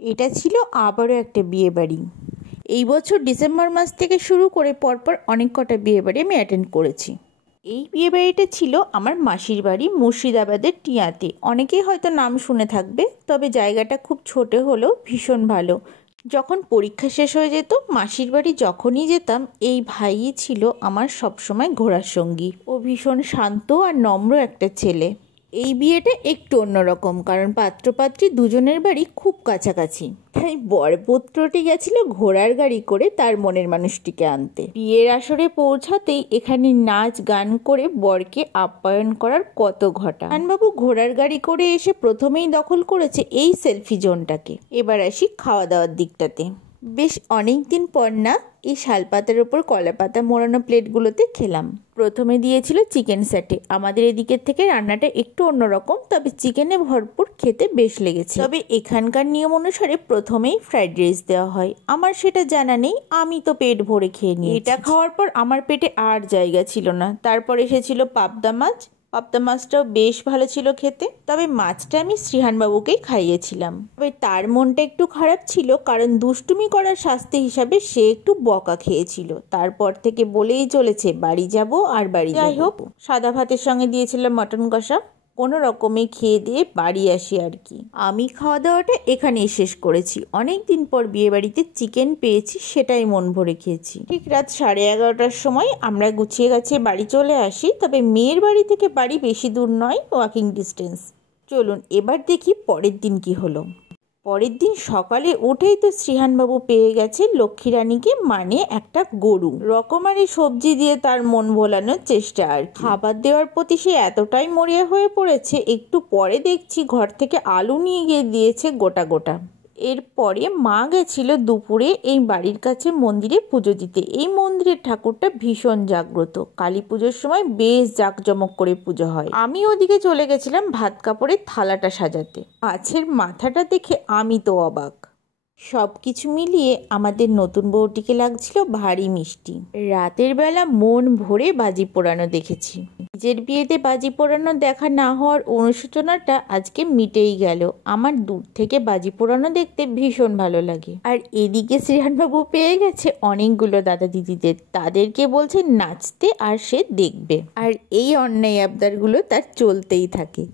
এটা ছিল আবারও একটা বিয়ে বাড়ি। এই বছর ডিসেম্বর মাস থেকে শুরু করে পরপর অনেক কটা বিয়ে বাড়ি আমি অ্যাটেন্ড করেছি। এই বিয়ে বাড়িটা ছিল আমার মাসির বাড়ি মুর্শিদাবাদের টিয়াতে। অনেকেই হয়তো নাম শুনে থাকবে, তবে জায়গাটা খুব ছোট হলেও ভীষণ ভালো। যখন পরীক্ষা শেষ হয়ে যেত মাসির বাড়ি যখনই যেতাম, এই ভাইই ছিল আমার সবসময় ঘোরার সঙ্গী। ও ভীষণ শান্ত আর নম্র একটা ছেলে। এই বিয়েটা একটু অন্যরকম, কারণ পাত্রপাত্রী দুজনের বাড়ি খুব কাছাকাছি, তাই বরপুত্রটি গেছিল ঘোড়ার গাড়ি করে তার মনের মানুষটিকে আনতে। বিয়ের আসরে পৌঁছাতেই এখানে নাচ গান করে বরকে আপ্যায়ন করার কত ঘটা। বাবু ঘোড়ার গাড়ি করে এসে প্রথমেই দখল করেছে এই সেলফি জোনটাকে। এবার আসি খাওয়া দাওয়ার দিকটাতে। বেশ অনেক দিন পর না এই শালপাতার ওপর কলাপাতা মোড়ানো প্লেটগুলোতে খেলাম। প্রথমে দিয়েছিল চিকেন স্যাটে। আমাদের এদিকের থেকে রান্নাটা একটু অন্যরকম, তবে চিকেনে ভরপুর, খেতে বেশ লেগেছে। তবে এখানকার নিয়ম অনুসারে প্রথমেই ফ্রাইড রাইস দেওয়া হয়। আমার সেটা জানা নেই, আমি তো পেট ভরে খেয়ে নিই। এটা খাওয়ার পর আমার পেটে আর জায়গা ছিল না। তারপর এসেছিল পাবদা মাছ। পাবদা মাছটাও বেশ ভালো ছিল খেতে, তবে মাছটা আমি শ্রীহানবাবুকেই খাইয়েছিলাম। তবে তার মনটা একটু খারাপ ছিল, কারণ দুষ্টুমি করার শাস্তি হিসাবে সে একটু বকা খেয়েছিল। তারপর থেকে বলেই চলেছে বাড়ি যাব আর বাড়ি যাব। যাই হোক, সাদা ভাতের সঙ্গে দিয়েছিলাম মটন কষা। কোনো রকমে খেয়ে দিয়ে বাড়ি আসি আর কি। আমি খাওয়া দাওয়াটা এখানেই শেষ করেছি। অনেক দিন পর বিয়ে বাড়িতে চিকেন পেয়েছি, সেটাই মন ভরে খেয়েছি। ঠিক রাত 11:30টার সময় আমরা গুছিয়ে গাছিয়ে বাড়ি চলে আসি। তবে মেয়ের বাড়ি থেকে বাড়ি বেশি দূর নয়, ওয়াকিং ডিস্টেন্স। চলুন এবার দেখি পরের দিন কি হলো। পরের দিন সকালে উঠেই তো শ্রীহানবাবু পেয়ে গেছে লক্ষ্মী রানীকে, মানে একটা গরু। রকমারি সবজি দিয়ে তার মন ভোলানোর চেষ্টা আর খাবার দেওয়ার প্রতি সে এতটাই মরিয়া হয়ে পড়েছে, একটু পরে দেখছি ঘর থেকে আলু নিয়ে গিয়ে দিয়েছে গোটা গোটা। এরপরে মা গেছিল দুপুরে এই বাড়ির কাছে মন্দিরে পুজো দিতে। এই মন্দিরের ঠাকুরটা ভীষণ জাগ্রত। কালী পুজোর সময় বেশ জাঁকজমক করে পুজো হয়। আমি ওদিকে চলে গেছিলাম ভাত কাপড়ের থালাটা সাজাতে। মাছের মাথাটা দেখে আমি তো অবাক। সব কিছু মিলিয়ে আমাদের নতুন বউটিকে লাগছিল ভারী মিষ্টি। রাতের বেলা মন ভরে বাজি পোড়ানো দেখেছি। নিজের বিয়েতে বাজি পোড়ানো দেখা না হওয়ার অনুশোচনাটা আজকে মিটেই গেল। আমার দূর থেকে বাজি পোড়ানো দেখতে ভীষণ ভালো লাগে। আর এদিকে শ্রীহানবাবু পেয়ে গেছে অনেকগুলো দাদা দিদিদের, তাদেরকে বলছে নাচতে আর সে দেখবে। আর এই অন্যায় আবদারগুলো তার চলতেই থাকে।